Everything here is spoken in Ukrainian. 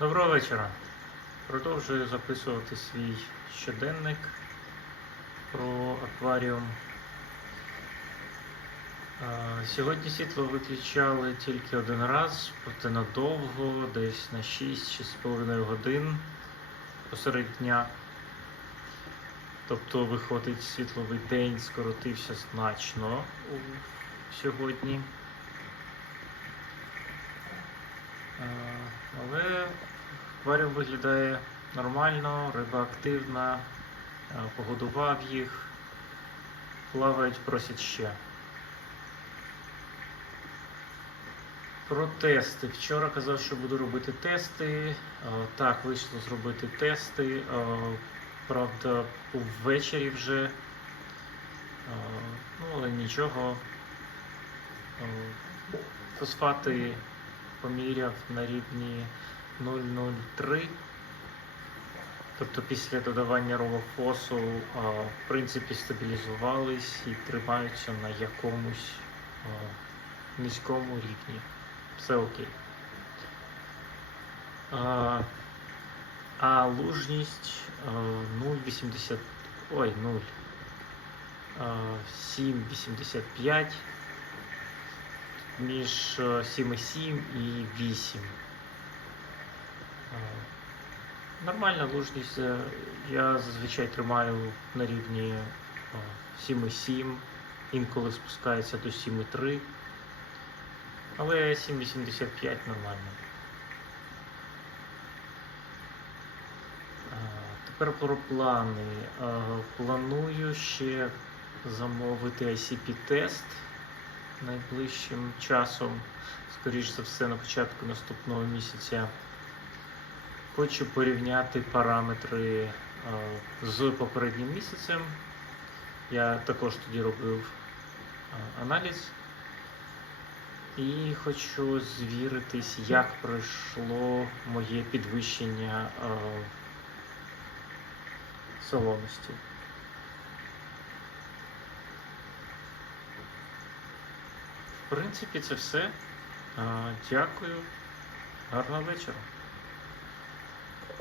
Доброго вечора. Продовжую записувати свій щоденник про акваріум. Сьогодні світло виключали тільки один раз, проте надовго, десь на 6-6,5 годин посеред дня. Тобто, виходить, світловий день скоротився значно сьогодні. Але акваріум виглядає нормально, риба активна, е, погодував їх, плавають, просять ще. Про тести. Вчора казав, що буду робити тести. Е, Так, вийшло зробити тести. Е, Правда, ввечері вже. Ну, але нічого. Фосфати поміряв на рівні 0,03. Тобто після додавання ровофосу в принципі стабілізувались і тримаються на якомусь низькому рівні. Все окей. А лужність 0,80. Ой, 0. 7,85 між е, 7,7 і 8. Е, Нормальна лужність. е, Я зазвичай тримаю на рівні е, 7,7, інколи спускається до 7,3. Але 7,85 нормально. Е, Тепер про плани. Е, Планую ще замовити ICP-тест найближчим часом, скоріш за все, на початку наступного місяця. Хочу порівняти параметри е, з попереднім місяцем. Я також тоді робив е, аналіз. І хочу звіритись, як пройшло моє підвищення е, солоності. Принципі, це все. Дякую. Гарного вечора.